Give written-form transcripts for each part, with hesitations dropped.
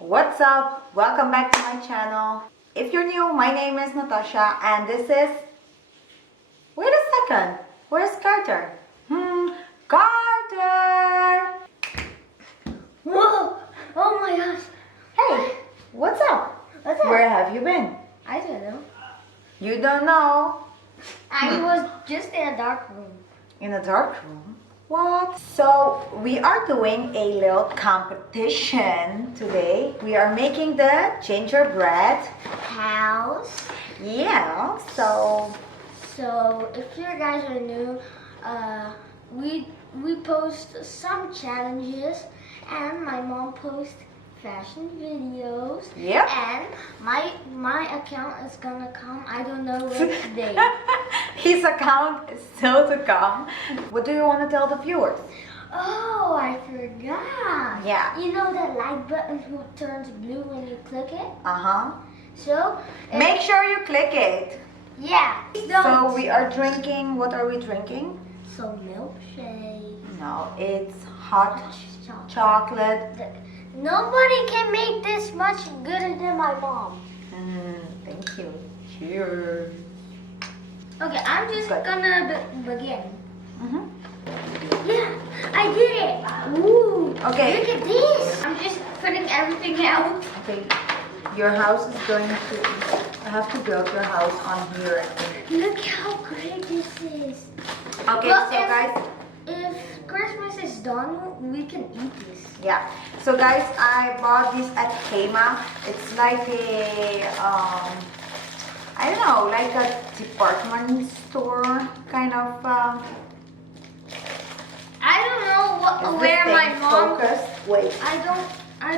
What's up? Welcome back to my channel. If you're new, my name is Natasha and this is... Wait a second. Where's Carter? Carter! Whoa! Oh my gosh! Hey, what's up? What's up? Where have you been? I don't know. You don't know? I was just in a dark room. In a dark room? What? So we are doing a little competition today. We are making the gingerbread House. Yeah, so if you guys are new, we post some challenges, and my mom posts fashion videos. Yep. And my account is gonna come. I don't know which day. his account is still to come. What do you want to tell the viewers? Oh, I forgot. Yeah. You know that like button who turns blue when you click it? Uh-huh. So Make sure you click it. yeah. So we are drinking, what are we drinking? So milkshake. No, it's hot Chocolate. chocolate. Nobody can make this much gooder than my mom. Thank you. Cheers. Okay, I'm just Good. gonna begin. Mm-hmm. Yeah, I did it. Ooh. Okay. Look at this. I'm just putting everything out. Okay. Your house is going to... I have to build your house on here. Look how great this is. Okay, Well, so guys... If Christmas is done, we can eat this. Yeah. So guys, I bought this at Hema. It's like a I don't know, like a department store kind of. I don't know Is where this my thing mom. focused? Wait. I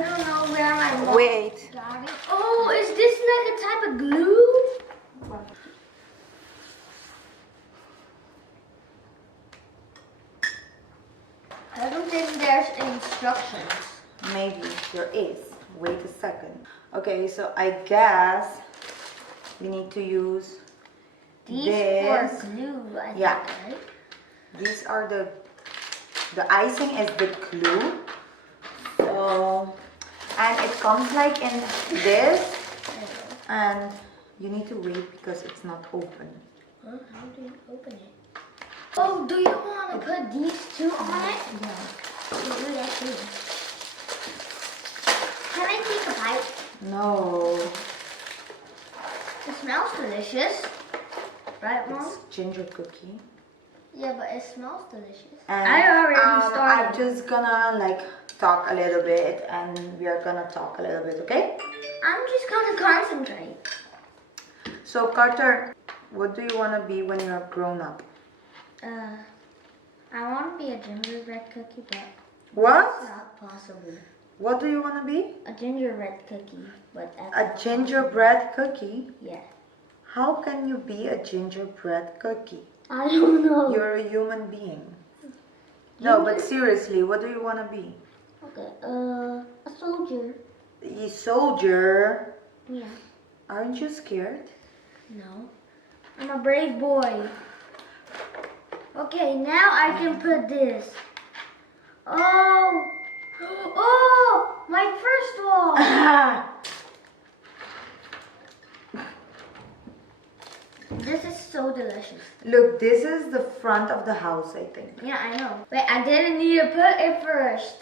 don't know where my mom. Wait. got it. Oh, is this like a type of glue? I don't think there's instructions. Maybe there is. Wait a second. Okay, so I guess we need to use These this. for glue, I Yeah. think, right? These are the icing is the glue. So, and it comes like in this, and you need to wait because it's not open. Huh? How do you open it? Oh, do you want to put these two on it? Yeah. We'll do that too. Can I take a bite? No, It smells delicious. Right, Mom? it's ginger cookie. Yeah, but it smells delicious. And I already I'm started. just gonna like talk a little bit, and we are gonna talk a little bit, okay? I'm just gonna concentrate. So Carter, what do you wanna be when you're grown up? I want to be a gingerbread cookie, but What? it's not possible. What do you wanna be? A gingerbread cookie, but that's A not gingerbread cookie? possible. Yeah. How can you be a gingerbread cookie? I don't know. You're a human being. No, but seriously, what do you wanna be? Okay. A soldier. A soldier? Yeah. Aren't you scared? No. I'm a brave boy. Okay, now I can put this. Oh! Oh! My first one! This is so delicious. Look, this is the front of the house, I think. Yeah, I know. Wait, I didn't need to put it first.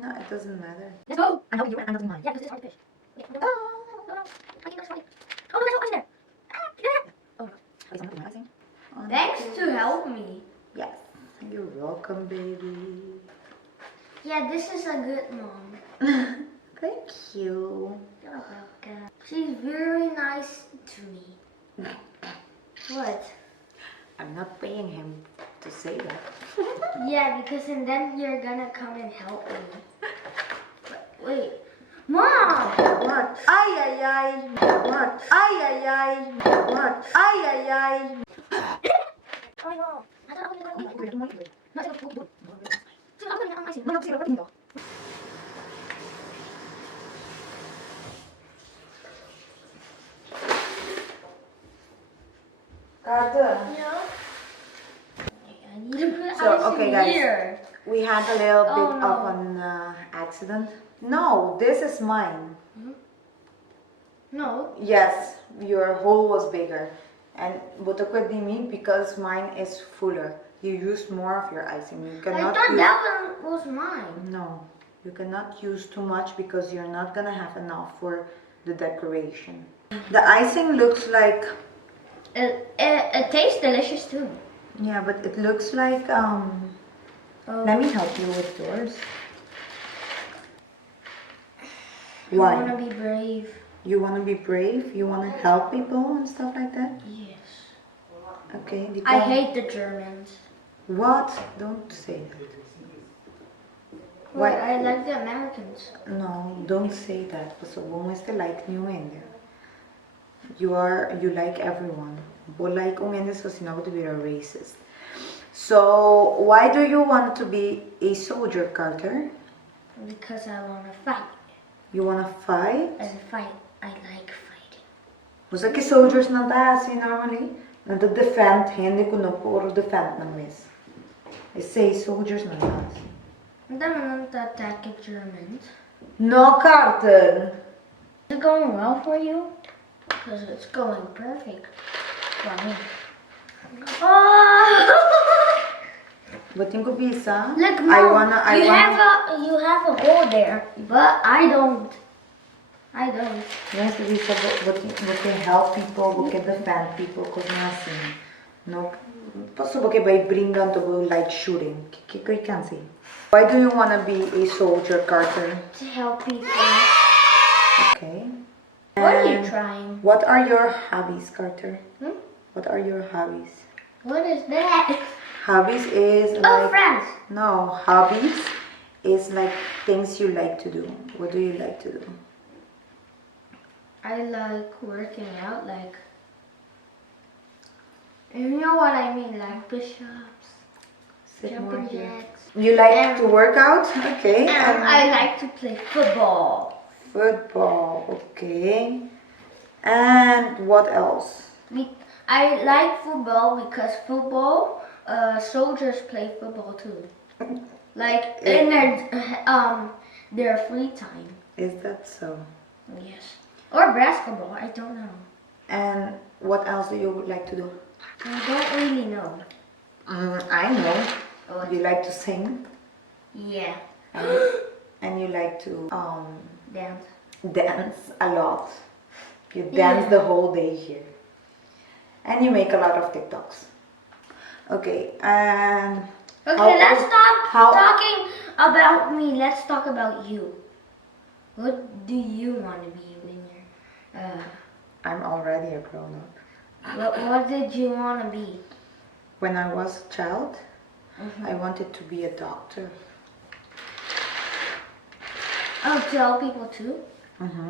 No, it doesn't matter. Let's go! I know you and I know mine. Yeah, because this is hard to fish. Okay, no. No. I can't find it. Oh, there's no ice in there. Oh, Is that icing? thanks to help me. Yes. You're welcome, baby. Yeah, this is a good mom. Thank you. You're welcome. She's very nice to me. What? I'm not paying him to say that. Yeah, because and then you're gonna come and help me. Wait. Mom! What? Ay, ay, ay. What? Ay, ay, ay. What? Ay, ay, ay. Oh no. I don't know. Carter. Yeah. I need to put So, ice okay, in guys. here. We had a little Oh, bit no. of an accident. No, this is mine. No. Yes, your hole was bigger. And but with me because mine is fuller. You used more of your icing. You I cannot thought use, that one was mine. no, you cannot use too much because you're not gonna have enough for the decoration. The icing looks like, It tastes delicious too. yeah, but it looks like Oh. let me help you with yours. I Why? want to be brave. You want to be brave? You want to help people and stuff like that? Yes. Okay. I hate the Germans. What? Don't say that. Why? Why? I like the Americans. No, don't say that. So bom este like new India. You like everyone. But like un India so sinabi to be a racist. So why do you want to be a soldier, Carter? Because I want to fight. You want to fight? I like fighting. Was que soldiers not assim normally? Not to defend, hindi ko no puro defend ng miss. I say soldiers not that. And then I want to attack the Germans. No, Carter. Is it going well for you? Because it's going perfect for me. Oh! Ba't yung kupisa? Look, Mom, you have a hole there, but I don't. Yes, Lisa, but can help people, but can defend people, because nothing. No, possible by bring down to go like shooting. You can see. Why do you want to be a soldier, Carter? To help people. Okay. What are you And trying? what are your hobbies, Carter? Hmm? What are your hobbies? What is that? Hobbies is Oh, like friends. no, hobbies is like things you like to do. What do you like to do? I like working out, like, you know what I mean, like push-ups, Sit more jumping here. jacks. You like to work out? Okay. And I like to play football. Football, okay. And what else? I like football because football, soldiers play football too. Like in their free time. Is that so? Yes. Or basketball, I don't know. And what else do you like to do? I don't really know. I know. Oh, You like to sing yeah. and you like to Dance. dance a lot. You dance Yeah. the whole day here. And you make a lot of TikToks. Okay, and Okay, let's stop how- talking about me. Let's talk about you. What do you want to be when you're I'm already a grown up. what did you want to be? When I was a child, Mhm. I wanted to be a doctor. Oh, to help people too?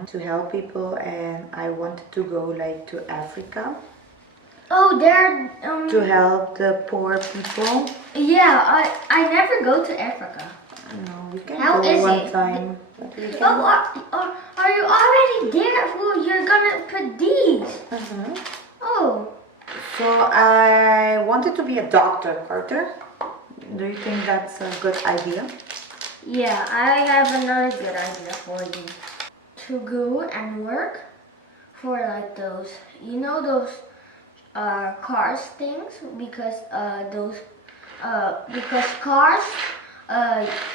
To help people, and I wanted to go like to Africa Oh, there. to help the poor people. Yeah, I never go to Africa. No, we can How go is one it? time. But we can. Oh, are you already there? Well, you're gonna put these. Mhm. Oh, So I wanted to be a doctor, Carter. Do you think that's a good idea? yeah. I have another good idea for you. To go and work for like those, you know those cars things, because because cars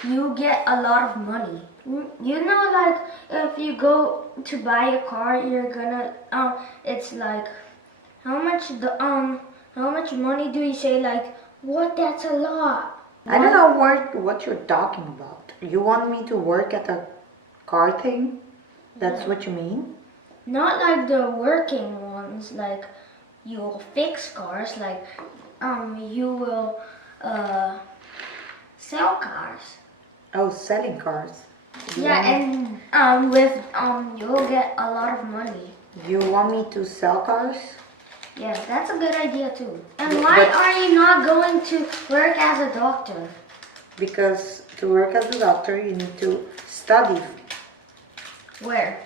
you get a lot of money. You know, like if you go to buy a car, you're gonna it's like how much money do you say? Like what? That's a lot. I don't know what you're talking about. You want me to work at a car thing? That's what you mean? Not like the working ones, like you'll fix cars, like you will sell cars. Oh, selling cars. You Yeah, want me- and with you'll get a lot of money. You want me to sell cars? Yeah, that's a good idea too. And But- why but- are you not going to work as a doctor? Because to work as a doctor, you need to study Where?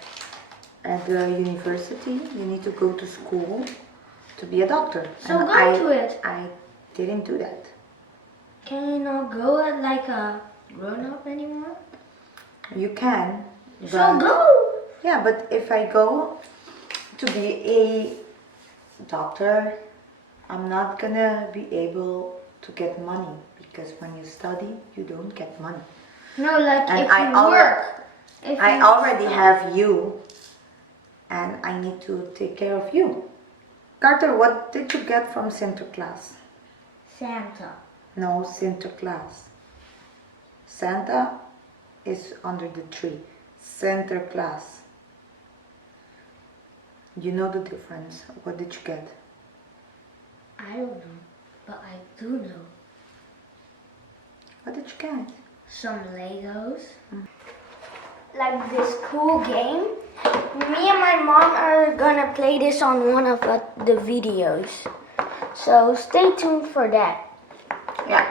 at the university. You need to go to school to be a doctor. So And go to it. I didn't do that. Can you not go at like a grown up anymore? You can. So but- go. Yeah, but if I go to be a doctor, I'm not gonna be able to get money because when you study, you don't get money. No, like And if I you alre- work. If I you already have you, and I need to take care of you. Carter, what did you get from Sinterklaas? Santa. No, Sinterklaas. Santa is under the tree. Sinterklaas. You know the difference. What did you get? I don't know, but I do know. What did you get? Some Legos. Like this cool game. Me and my mom are gonna play this on one of the videos. So stay tuned for that. Yeah.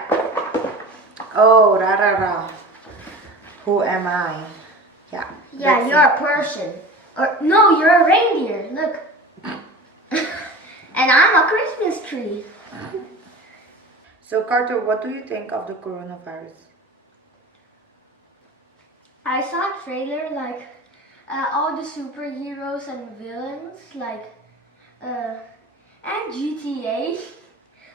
Oh, ra ra ra. Who am I? Yeah. Yeah, that's you're a person. Or no, you're a reindeer. Look. And I'm a Christmas tree. So Carter, what do you think of the coronavirus? I saw a trailer like all the superheroes and villains like and GTA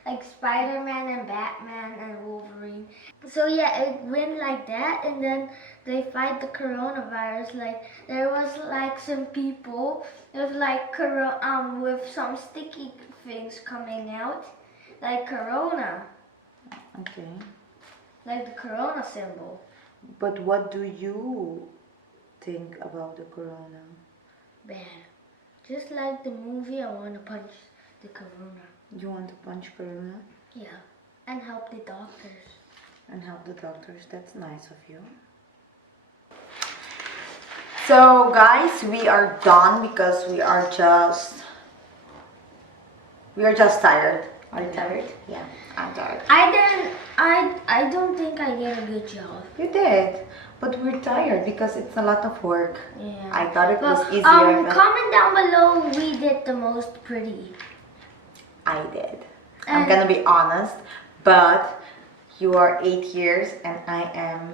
like Spider-Man and Batman and Wolverine. So yeah, it went like that, and then they fight the coronavirus. Like there was like some people with like with some sticky things coming out, like corona, Okay. like the corona symbol. But what do you think about the corona? Bad. Just like the movie, I want to punch the corona. You want to punch corona Yeah, and help the doctors. and help the doctors? That's nice of you. So guys, we are done because we are just tired. Are you tired? Yeah, I'm tired. I don't think I did a good job. You did, but we're tired because it's a lot of work. Yeah. I thought it was But, easier. But comment down below we did the most pretty. I did. I'm And- gonna be honest, but you are 8 years and I am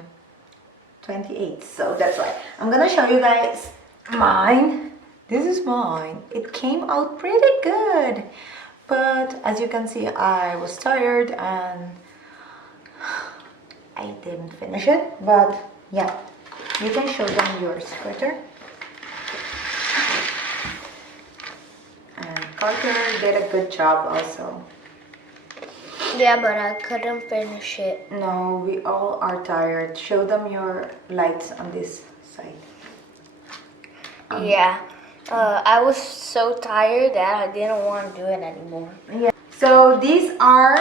28, so that's why. I'm gonna show you guys mine. This is mine. It came out pretty good, but as you can see, I was tired and I didn't finish it, but yeah, you can show them yours, Carter. And Carter did a good job also. Yeah, but I couldn't finish it. No, we all are tired. Show them your lights on this side. Yeah. I was so tired that I didn't want to do it anymore. Yeah. So these are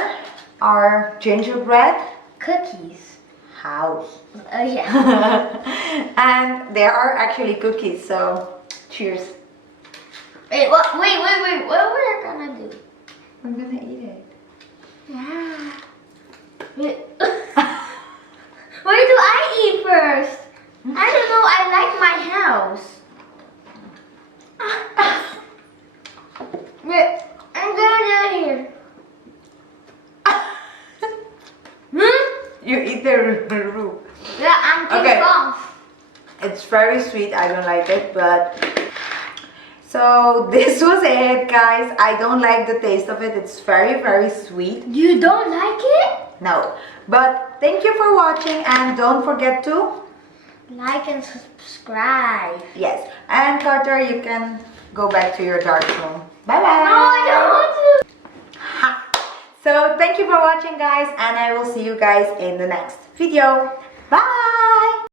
our gingerbread Cookies. house. Yeah. And there are actually cookies, so cheers. Wait, what? Wait. What we're gonna do? I'm gonna eat it. Yeah. Wait. Where do I eat first? I don't know. I like my house. Wait, I'm going down here. You eat the roof. Yeah, I'm too Okay. strong. It's very sweet. I don't like it, but so this was it, guys. I don't like the taste of it. It's very, very sweet. You don't like it? No, but thank you for watching and don't forget to Like and subscribe. yes. And Carter, you can go back to your dark room. Bye bye. No, I don't want to. Ha. So thank you for watching, guys, and I will see you guys in the next video. Bye.